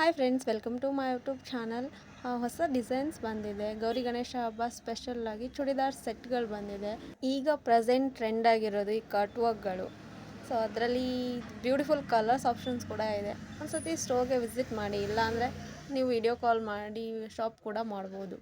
Hi friends, welcome to my YouTube channel. ಹೊಸ designs ಬಂದಿದೆ. ಗೌರಿ ಗಣೇಶ ಹಬ್ಬ ಸ್ಪೆಷಲ್ ಆಗಿ ಚೂಡಿದಾರ್ ಸೆಟ್ಗಳು ಬಂದಿದೆ. ಈಗ ಪ್ರೆಸೆಂಟ್ ಟ್ರೆಂಡ್ ಆಗಿರೋದು ಈ ಕಟ್ ವರ್ಕ್ಗಳು. ಸೊ ಅದರಲ್ಲಿ ಬ್ಯೂಟಿಫುಲ್ ಕಲರ್ಸ್ ಆಪ್ಷನ್ಸ್ ಕೂಡ ಇದೆ. ಒಂದ್ಸತಿ ಸ್ಟೋರ್ಗೆ ವಿಸಿಟ್ ಮಾಡಿ, ಇಲ್ಲಾಂದರೆ ನೀವು ವಿಡಿಯೋ ಕಾಲ್ ಮಾಡಿ ಶಾಪ್ ಕೂಡ ಮಾಡ್ಬೋದು.